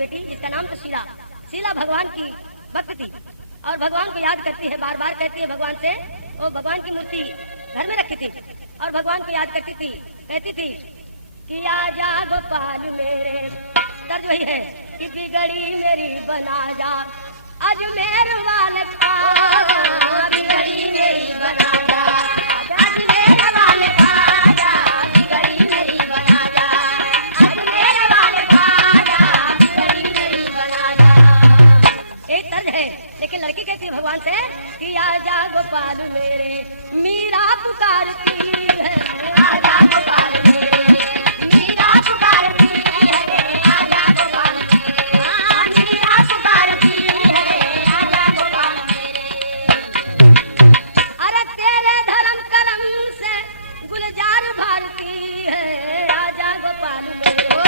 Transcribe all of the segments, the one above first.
बेटी, इसका नाम तो शीला। शीला भगवान की भक्त थी और भगवान को याद करती है, बार बार कहती है भगवान से। वो भगवान की मूर्ति घर में रखी थी और भगवान को याद करती थी, कहती थी कि आजा गोपाल मेरे, दर्द वही है कि बिगड़ी मेरी बना जा, आज मेरे वाल खा, बिगड़ी मेरी बना जा, आज मेरे वाल खा जा, बिगड़ी मेरी बना जा, आज मेरे वाल खा जा, बिगड़ी मेरी बना जा। एक तर्ज है, लेकिन लड़की कहती है भगवान से कि आजा गोपाल मेरे, मीरा पुकारती है, आजा गोपाल मेरे, मीरा पुकारती है, आजा गोपाल मेरे, हाँ मीरा पुकारती है, आजा गोपाल मेरे। अरे तेरे धर्म करम से गुलजार भारती है, आजा गोपाल मेरे, ओ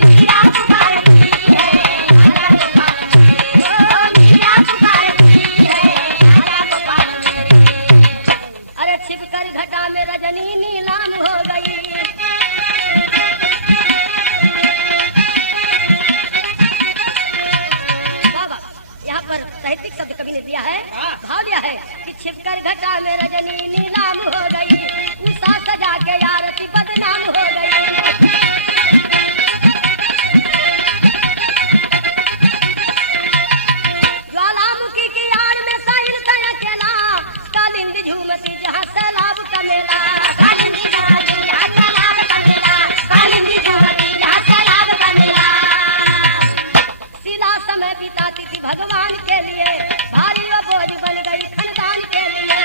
मीरा पुकारती है, आजा गोपाल मेरे, ओ मीरा पुकारती है, आजा गोपाल मेरे। अरे छिपकर घटा में रजनी नीलाम हो गई, बाबा यहाँ पर साहित्यिक शब्द कवि ने दिया है, भाव दिया है कि छिपकर घटा में रजनी नीलाम हो गई, उषा सजा के आरती बदनाम हो गई। ज्वालामुखी की आड़ में साहिल था अकेला, कालिंदी झूमती जहाँ सैलाब का मेला, कालिंदी झूमती जहाँ सैलाब का मेला, कालिंदी झूमती जहाँ सैलाब का मेला। शीला समय बिताती थी भगवान के लिए, भारी और बोझ बन गई खानदान के लिए।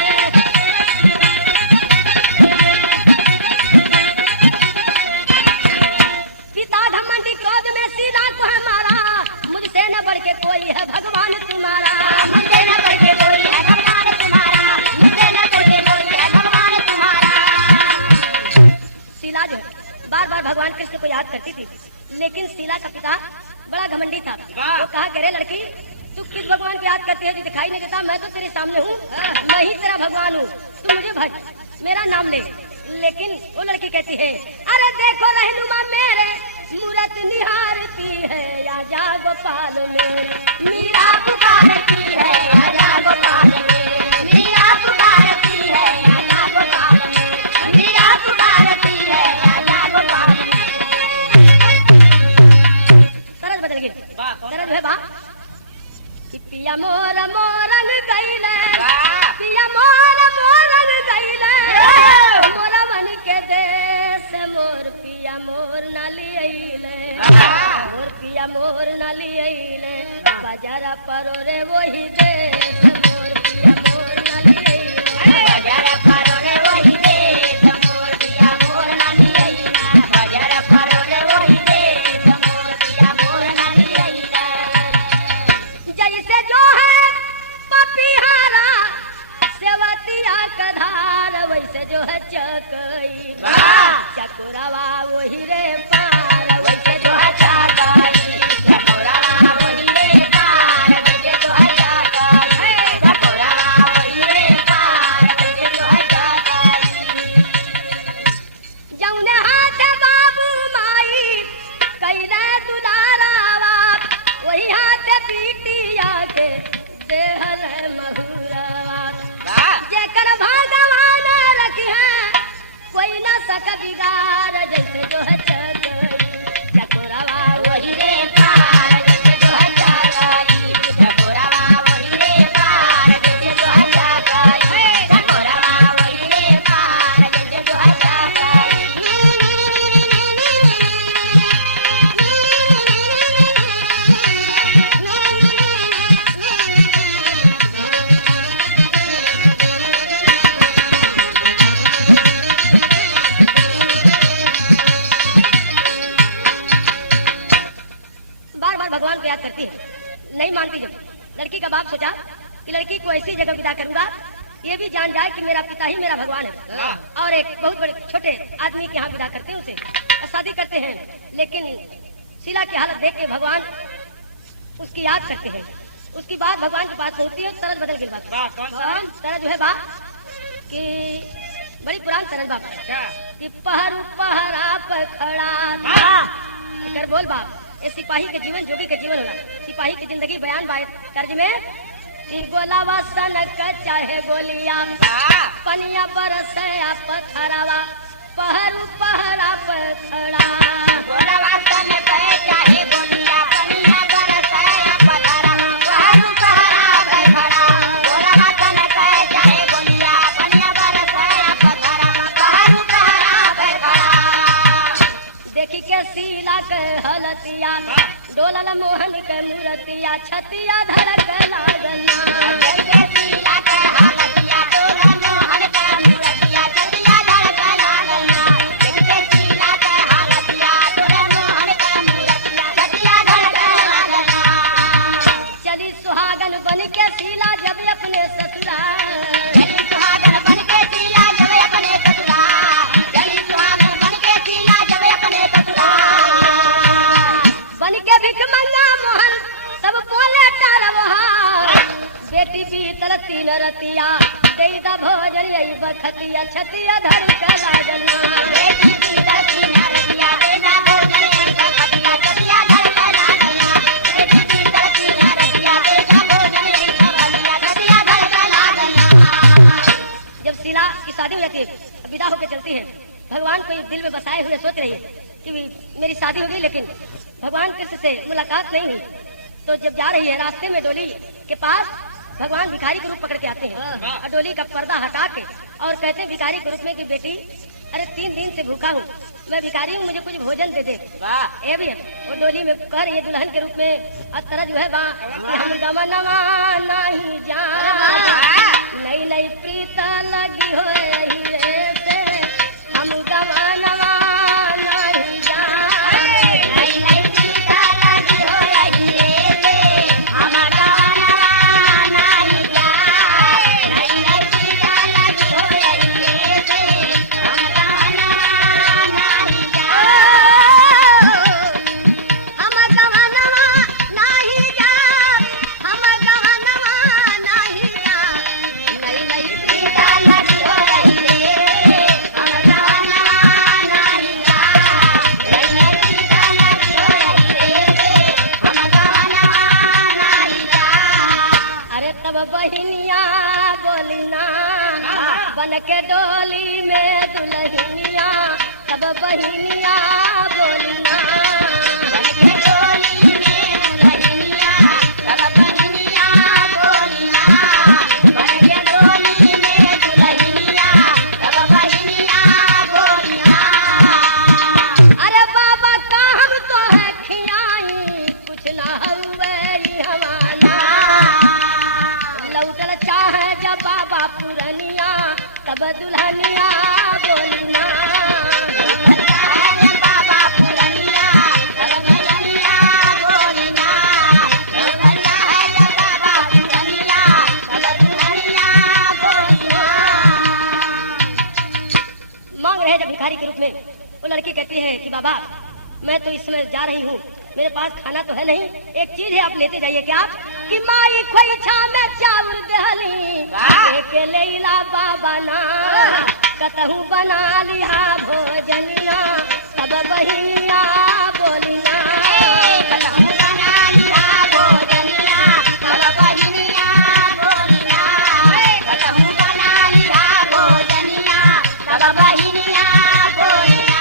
पिता घमंडी क्रोध में शीला को है मारा, मुझसे न बढ़ के कोई है भगवान तुम्हारा, मुझसे न बढ़ के कोई है भगवान तुम्हारा, मुझसे न बढ़ के कोई है भगवान तुम्हारा। शीला जो बार बार भगवान कृष्ण को याद करती थी, लेकिन शीला का पिता बड़ा घमंडी था। वो कहा करे लड़की, तू किस भगवान को याद करती है जो दिखाई नहीं देता, मैं तो तेरे सामने हूँ, मैं ही तेरा भगवान हूँ, तू मुझे भज, मेरा नाम ले। लेकिन वो लड़की कहती है अरे देखो रहनुमा मेरे, मूरत निहारती है, आजा गोपाल मेरे, मीरा पुकारती है, आजा गोपाल मेरे, मीरा पुकारती है, आजा गोपाल मेरे, मीरा पुकारती है, आजा गोपाल मेरे। तरज बदल गई, तरज है बा कि पिया मोर मोरन गईले, पिया मोर मोरन गईले, मोरा मन के देश मोर पिया मोर नाली आइले, मोर पिया मोर नाली आइले, बाजार परो रे वही देश, मोर पिया मोर नाली आइले, बाजार परो रे वही देश, मोर पिया मोर नाली आइले, बाजार परो रे वही देश, मोर पिया मोर नाली आइले। जैसे जो है पपीहारा सेवतिया का धार, वैसे जो है चकई चकोरावा वही रे पार, वैसे जो है चकई चकोरावा वही रे पार, वैसे जो है चकई चकोरावा वही रे पार, वैसे जो है चकई। जौने हाथ बाबू माई कैले दुलारावा, वही हाथ पीटिया के देहल महुरावा, जेकर भगवान रखी है कोई न सक बिगाड़, जैसे जो है चकई चकोरावा वही रे पार, जैसे जो है चकई चकोरावा वही रे पार, जैसे जो है चकई चकोरावा वही रे पार, जैसे जो है चकई। बार बार भगवान को याद करती है, नहीं मानती। जब लड़की का बाप सोचा कि लड़की को ऐसी जगह विदा करूंगा ये भी जान जाए कि मेरा पिता ही मेरा भगवान है, और एक बहुत बड़े छोटे आदमी के यहाँ विदा करते हैं उसे, और शादी करते हैं। लेकिन शीला की हालत देख के भगवान उसकी याद करते हैं। उसकी बात भगवान के पास होती है, तरज बदल गई बात। तरज जो है बात कि बड़ी पुरान तरज बात कि पहरा पर खड़ा था, बोल बाप, ये सिपाही के जीवन जोगी के जीवन जिंदगी बयान कर्ज में गोलावा सनक चाहे गोलिया पनिया बरस पथरावा पहरू पहरा पर खड़ा गोलावा सनक चाहे गोलिया पनिया बरस पथरावा पहरू पहरा पर खड़ा गोलावा सनक चाहे गोलिया पनिया बरस पथरावा पहरू पहरा पर खड़ा। देखी के सीला के हलतिया डोलल मोहन के मूर्तिया छतिया धड़क लागना जैसे सीला के हलतिया डोलल मोहन के मूर्तिया छतिया धड़क लागना जैसे सीला के हलतिया डोलल मोहन के मूर्तिया छतिया धड़क लागना। चली सुहागन बन के सीला जब अपने ससुराल चली सुहागन बन के सीला जब अपने ससुराल चली सुहागन बन के सीला जब अपने ससुराल बन के भिख मंगा मोहन सब बोले टारवहार बेटी पीतल तीन रतिया देदा भोजन यही बखतिया छतिया धड़क लागना बेटी पीतल तीन रतिया देदा भोजन यही बखतिया छतिया धड़क लागना बेटी पीतल तीन रतिया देदा भोजन यही बखतिया छतिया धड़क लागना। जब शीला की शादी हो जाती है विदा होकर चलती है भगवान को दिल में बसाए हुए सोच रही है कि मेरी शादी हो गई लेकिन भगवान कृष्ण से मुलाकात नहीं हुई। तो जब जा रही है रास्ते में डोली के पास भगवान भिखारी के रूप पकड़ के आते हैं और डोली का पर्दा हटा के और कहते हैं भिखारी के रूप में कि बेटी अरे 3 दिन से भूखा हूँ मैं भिखारी हूँ मुझे कुछ भोजन दे दे। ये भी है वो डोली में कह रही है दुल्हन के रूप में और तरह जो है कि हम गवनवा नहीं जान नई नई प्रीत लगी हो रही रे से हम गवनवा नहीं जान नई नई प्रीत लगी हो रही रे से हम गवनवा नहीं जान नई नई प्रीत लगी हो रही रे से हम गवनवा नहीं जान हम गवनवा नहीं जान हम गवनवा नहीं जान नई नई प्रीत लगी हो रही रे से हम गवनवा नहीं जान नई नई प्रीत लगी हो रही रे से हम गवनवा नहीं जान। अरे तब बहिनिया बोली ना बन के डोली में दुल्हनिया तब बहिनिया बोली ना बनके डोली में दुल्हनिया तब बहिनिया बोलिना बनके डोली में दुल्हनिया तब बहिनिया बोलिना। अरे बाबा का हम तो है खियाई कुछ ना हुए हमारा लौटल चाहे जब बाबा पुरनिया तब दुल्हनिया बोली ना बाबा पुरनिया तब दुल्हनिया बोलिना लौटल है जब बाबा पुरनिया तब दुल्हनिया बोलिना। मांग रहे जब भिखारी के रूप में वो लड़की कहती है कि बाबा मैं तो इस समय जा रही हूँ मेरे पास खाना तो है नहीं एक चीज है आप लेते जाइए क्या कि माई खोइछा में चावल दहली के लेला बाबा ना कतहू बना लिया भोजनिया सब बहिनिया बोली ना कतहु बना लिया भोजनिया तब बहिनिया बोलिना कतहु बना लिया भोजनिया तब बहिनिया बोलिना।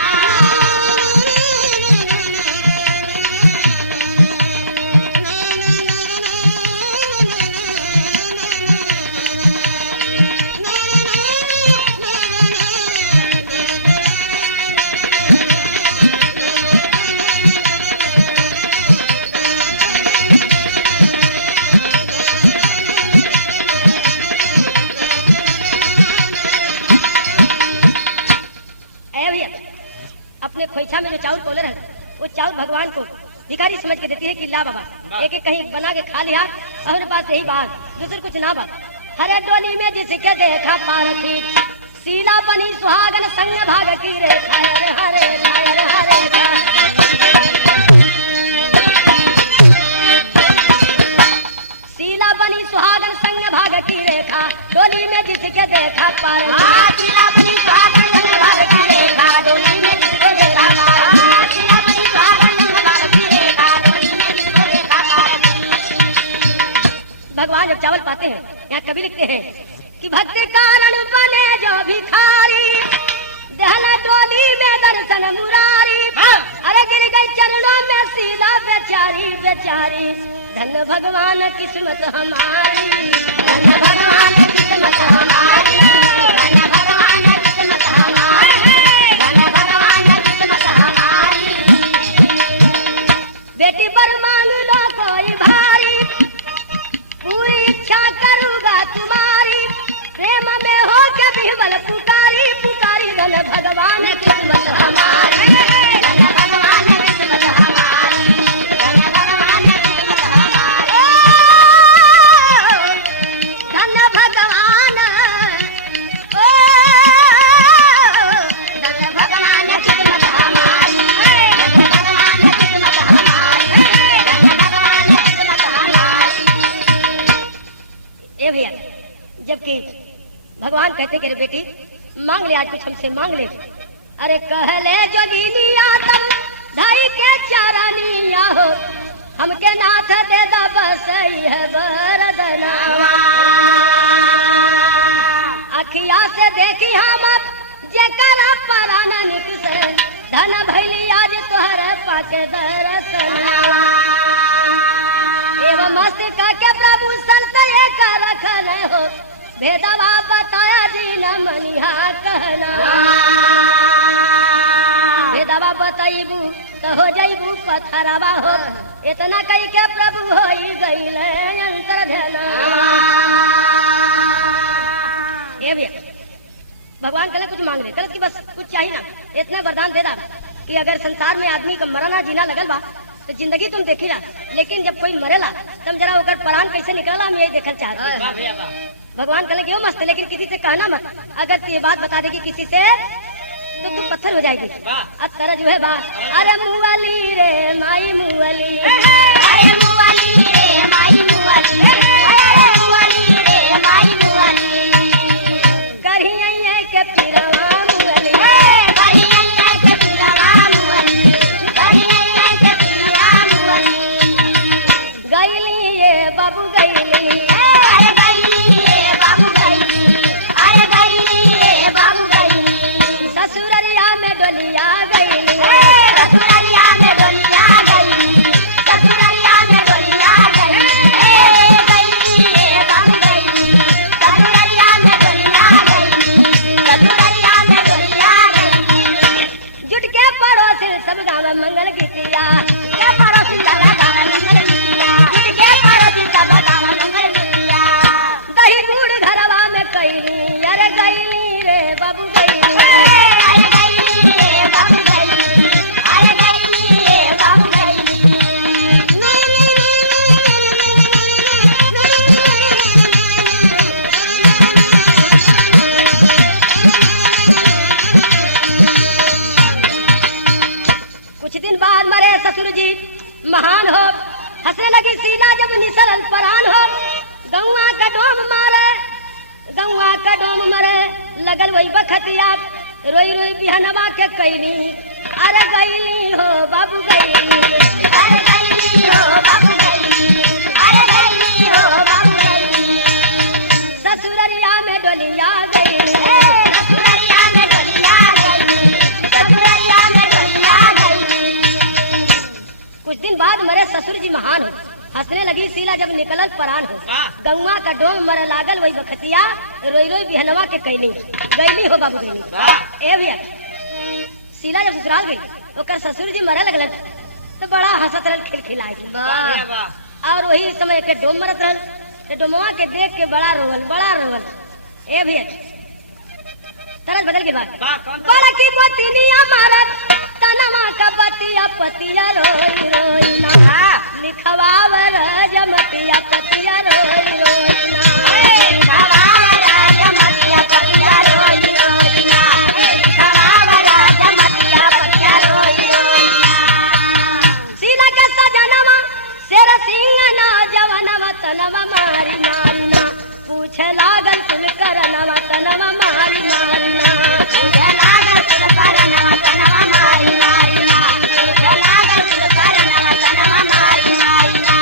अपने खोइछा में जो चावल बोले रहे वो चावल भगवान को भिखारी समझ के देती है कि ला बाबा एक एक कहीं बना के खा लिया और पास यही बात दूसरे कुछ ना बात हरे डोली में जिसके देखा पारती शीला बनी सुहागन संग भाग की रे हरे हरे हरे हरे शीला बनी सुहागन संग भाग की रेखा डोली में जिसके देखा पारती शीला बनी सुहागन संग भाग की रेखा डोली में जिसके देखा पारती शीला बनी सुहागन संग भाग की रेखा डोली में जिसके देखा पारती बताते हैं, यहाँ कवि लिखते हैं कि भक्ति कारण बने जो भिखारी, दहला डोली में दर्शन मुरारी, अरे गिर गई चरणों में सीधा बेचारी बेचारी, धन भगवान किस्मत हमारी, धन भगवान किस्मत हमारी, धन भगवान किस्मत हमारी, धन भगवान किस्मत हमारी। बेटी पर मांग लो कोई भारी, पूरी इच्छा करूंगा तुम्हारी, प्रेम में हो के बिहवल पुकारी पुकारी, धन भगवान किस्मत हमारी, धन भगवान किस्मत हमारी, धन भगवान किस्मत हमारी, धन भगवान, ओ धन भगवान किस्मत हमारी, धन भगवान किस्मत हमारी, धन भगवान किस्मत हमारी। ए भैया, जबकि भगवान कहते कि बेटी मांग ले, आज कुछ हमसे मांग ले। अरे कहले जो लीलिया तब ढाई के चारानिया हो, हमके नाथ दे दा बस है बरदनावा, अखिया से देखी हम जेकर परान निकसे, धन भैली आज तोहर पाके दर्शनावा, एवं मस्त के प्रभु संत एक रखल हो, भेदवा बताया जी न मनिहा कहना, भेदवा बताइबू तो हो जाइबू पथरवा हो, इतना कही के प्रभु हो गईल अंतर ध्याना। ए भैया, भगवान कल कुछ मांग ले, कल की बस कुछ चाहिए ना, इतना वरदान दे दा कि अगर संसार में आदमी का मरना जीना लगल बा तो जिंदगी तुम देखी ना, लेकिन जब कोई मरेला तब जरा ओकर प्राण कैसे निकलला हम यही देखल चाहते। भगवान कहले क्यों मस्त, लेकिन किसी से कहना मत, अगर तू ये बात बता देगी किसी से तो तू पत्थर हो जाएगी। अब तरह जो है बात, अरे मुअली रे माई मुअली, अरे मुअली रे माई मुअली, अरे मुअली रे माई मुअली, करिए के पिरवा मुअली, करिए के पिरवा मुअली, करिए के पिरवा मुअली, गईली ये बाबू गईली, अरे गईली रे बाबू गईली, अरे गईली रे बाबू गईली, ससुररिया में डोलिया गईली, ससुररिया में डोलिया गईली, ससुररिया में डोलिया गईली, गईली रे बाबू गईली, ससुररिया में डोलिया गईली, ससुररिया में डोलिया गईली। जुट के पड़ोसी सब गाँव मंगल गीतिया, के पड़ोसी सब गाँव मंगल गीतिया, के पड़ोसी सब गाँव मंगल गीतिया, दही गुड़ घरवा में कैली, अरे गईली रे बाबू गईली, अरे गईली रे बाबू गईली, अरे गईली रे बाबू गईली। कुछ दिन बाद मरे ससुर जी महान हो, हंसने लगी सीना जब निसरल परान हो, गौआ का डोम मारे, गौआ का डोम मरे, लगल वही बखतिया, रोई रोई बिहनवा के कैली, अरे गईली हो बाबू गईली, अरे गईली हो बाबू गईली, अरे गईली हो बाबू गईली, ससुररिया में डोलिया गईली, ससुररिया में डोलिया गईली, ससुररिया में डोलिया गईली। कुछ दिन बाद मरे ससुर जी महान हो, हंसने लगी सीला जब निकलल परान हो, गौआ का डोम मरे लागल वही बखतिया, रोई रोई बिहनवा के कैली, गईली हो बाबू गईली। ए भैया, सीला जब ससुराल गई ओकर ससुर जी मरे लगलन तो बड़ा हंसत रहल खिलखिलाए, और वही समय के डोम मरत रहल, तो डोमवा के देख के बड़ा रोवल बड़ा रोवल। ए भैया, तरस बदल के बाद बड़ा की बतिनिया मारत, तनवा का बतिया पतिया रोई रोई ना, लिखवावर जमतिया पतिया रोई रोई ना, खवावरा जमतिया पतिया रोई रोई ना, खवावरा जमतिया पतिया रोई रोई ना। सीला के सजनवा शेर सिंह ना जवनवा तनवा मारी मारी ना, पूछे लागल तुम करनवा तनवा मारी मारी ना, तुझे लागल तुझ करनवा तनवा मारी मारी ना, तुझे लागल तुझ करनवा तनवा मारी मारी ना।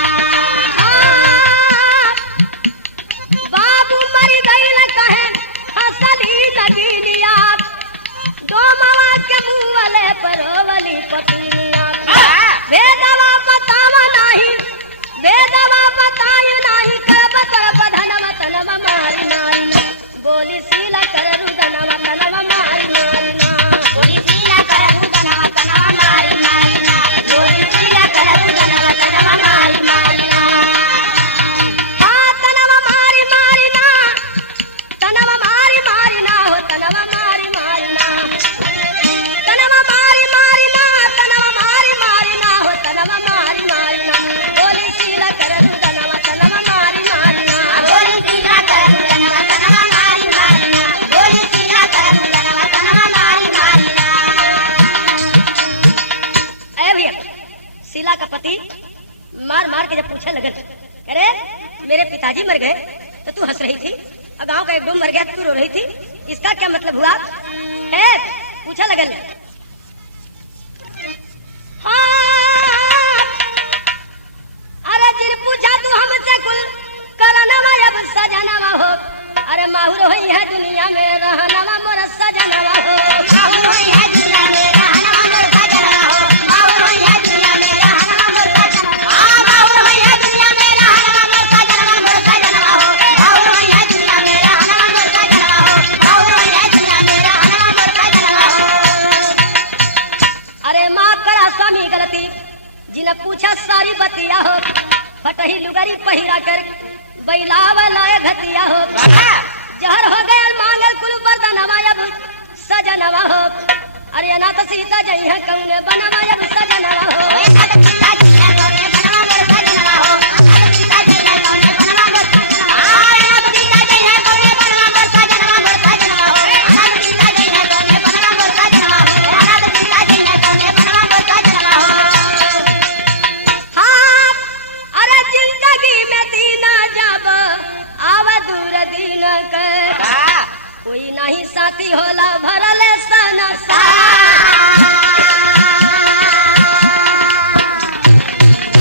मार के जब पूछने लगे, अरे मेरे पिताजी मर गए तो तू हंस रही थी, और गांव का एक डूम मर गया तो तू रो रही थी, इसका क्या मतलब हुआ है? पूछा लगन। हाँ, अरे जिन पूछा तू हमसे कुल करनवा अब सजनवा हो, अरे माहुर होई है दुनिया में रहनवा मोर सजनवा हो, माहुर होई है दुनिया में रहनवा मोर सजनवा हो, माहुर होई है दुनिया में रहनवा मोर सजनवा, आ माहुर होई है दुनिया में रहनवा मोर सजनवा मोर सजनवा हो, माहुर होई है दुनिया में रहनवा मोर सजनवा हो, माहुर होई है दुनिया में रहनवा मोर सजनवा हो। अरे माफ करा स्वामी गलती जिन पूछा सारी बतिया हो, बटही लुगरी पहिरा कर बैलावा लाए घतिया हो, जहर हो गया मांगल कुल बरदनवा अब सजनवा हो, अरे अनाथ सीता जई है कौने बनवा अब सजनवा हो, अनाथ सीता जई है कौने बनवा मोर सजनवा हो, अनाथ सीता जई है कौने बनवा मोर सजनवा, अनाथ सीता जई है कौने बनवा मोर सजनवा मोर सजनवा हो, अनाथ सीता जई है कौने बनवा मोर सजनवा हो, अनाथ सीता जई है कौने बनवा मोर सजनवा हो। हाँ, अरे जिंदगी में दीना जब आवा दूर दिन कर, कोई नहीं साथी होला भरल संसार,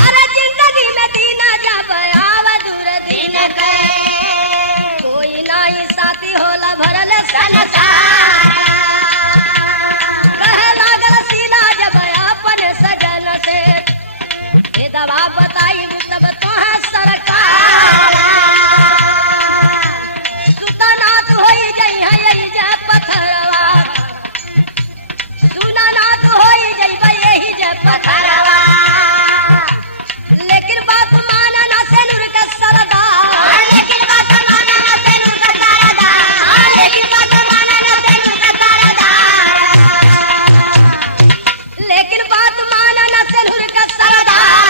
अरे जिंदगी में दीना जब आवा दूर दिन कर, कोई नहीं साथी होला भरल संसार, कहे लागल सीधा जब अपन सजन से ये दवा बताई तब तोहा सरकार, सुतनाथ होई जई है यही जे पथरवा, सुनानाथ होई जई बा यही जे पथरवा, लेकिन बात माना ना से नूर का सरदार, लेकिन बात माना ना से नूर का सरदार, लेकिन बात माना ना से नूर का सरदार, लेकिन बात माना ना से नूर का सरदार,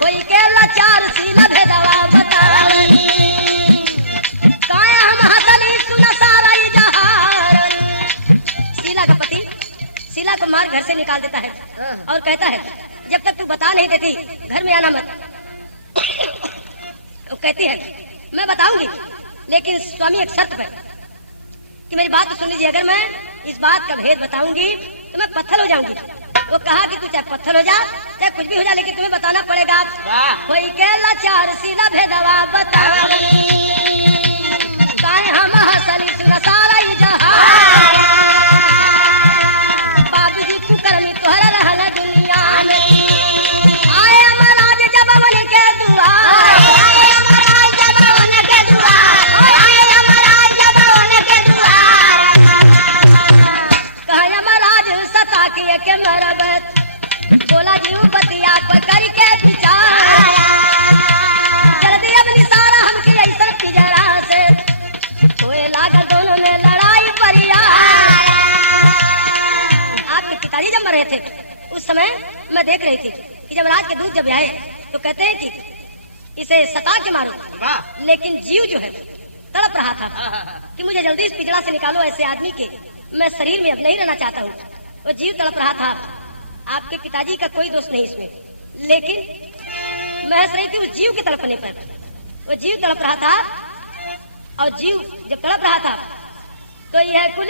कोई के लाचार सीला भेदवा बतावली, काया हम हसली सुना सारा ई जहार। शीला का पति शीला को मार घर से निकाल देता है और कहता है जब तक तू बता नहीं देती घर में आना मत। वो कहती है मैं बताऊंगी, लेकिन स्वामी एक शर्त पर, कि मेरी बात तो सुन लीजिए, अगर मैं इस बात का भेद बताऊंगी तो मैं पत्थर हो जाऊंगी। वो कहा कि तू चाहे पत्थर हो जा चाहे कुछ भी हो जा, लेकिन तुम्हें बताना पड़ेगा। कोई के लाचार सीधा भेदवा बतावली, काहे हम हसली सुना सारा ई जहार, बाबूजी तू करनी तोहरा रहल दुनिया में, आए महाराज जब बन के दुआर, आए महाराज जब उनके दुआर, आए महाराज जब उनके दुआर, कहे महाराज सता के मरबत, बोला जीव बतिया पर करके विचार, जल्दी अब निसारा हमके ऐसा पिजरा से, होए लागा दोनों में लड़ाई परियार। आपके पिताजी जब मर रहे थे उस समय मैं देख रही थी कि जब राज के दूत जब आए तो कहते हैं कि इसे सता के मारो, लेकिन जीव जो है तड़प रहा था कि मुझे जल्दी इस पिजड़ा से निकालो, ऐसे आदमी के मैं शरीर में अब नहीं रहना चाहता हूँ। वो जीव तड़प रहा था, आपके पिताजी का कोई दोष नहीं इसमें, लेकिन मैं हंस रही थी उस जीव के तड़पने पर। वो जीव तड़प रहा था, और जीव जब तड़प रहा था तो यह कुल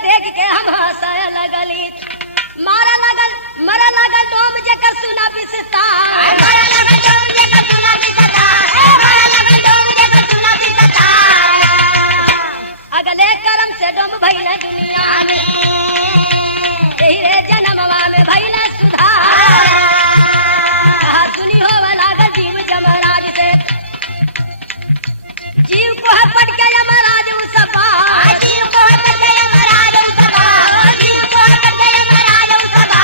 देख के हम हंसने लगली, मरा लगल डोम जेकर सुना बिस्तार, मारा लगा डोम जेकर सुना बिस्तार, मारा लगा डोम जेकर सुना बिस्तार, अगले कर्म से डोम भइल दुनिया में, यही रे जन्मवा में भइल सुधार, कहा सुनी हो लागल जीव जमराज से, जीव को हपट के यमराज उसपा, जीव को हट गया महाराज उसका, जीव को हट गया महाराज उसका,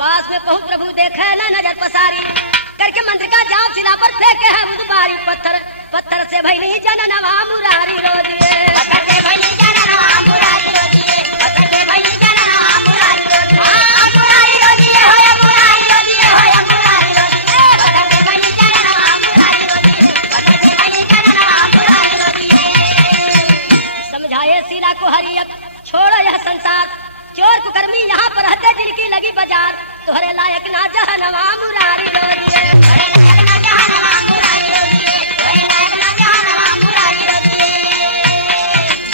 पास में पहुंच प्रभु देखे न नजर पसारी करके मंत्र का जाप शिला पर फेंके है उदबारी पत्थर पत्थर से भैनी जननवा मुरारी रो दिए पत्थर से भैनी जननवा मुरारी रो दिए पत्थर से भैनी जननवा मुरारी रो दिए मुरारी रो दिए होया मुरारी रो दिए होया मुरारी रो दिए पत्थर से भैनी जननवा मुरारी रो दिए पत्थर से भैनी जननवा मुरारी रो दिए समझाए शीला को हरि अब छोड़ो यह संसार चोर कुकर्मी यहाँ पर रहते जिनकी लगी बाजार तोहरे लायक ना जहनवा मुरारी रो दिए तोहरे लायक ना जहनवा मुरारी रो दिए तोहरे लायक ना जहनवा मुरारी रो दिए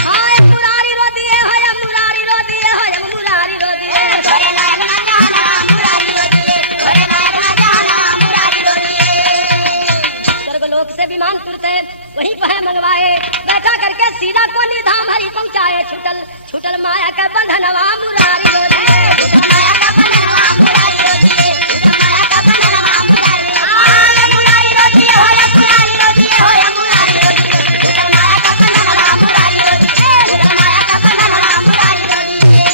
हाय मुरारी रो दिए हाय मुरारी रो दिए हाय मुरारी रो दिए तोहरे लायक ना जहनवा मुरारी रो दिए तोहरे लायक ना जहनवा मुरारी रो दिए स्वर्गलोक से विमान तुरते वहीं पर मंगवाए बैठा करके सीधा को निधाम हरि पहुंचाए छुटल छुटल माया का बंधनवा मुरारी रो दिए माया का बंधनवा मुरारी रो दिए माया का बंधनवा मुरारी रो दिए होया मुरारी रो दिए होया मुरारी रो दिए माया का बंधनवा मुरारी रो दिए माया का बंधनवा मुरारी रो दिए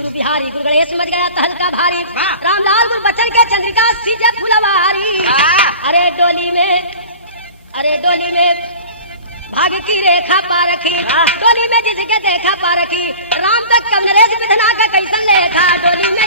गुरु बिहारी गुरु गणेश समझ गया तहलका भारी रामलाल गुरु बच्चन के चंद्रिका सीजे फुलवारी अरे डोली में भाग्य की रेखा पा रखी डोली में जिसके देखा पा रखी राम तक कब नरेश विधना का कैसन लेखा डोली में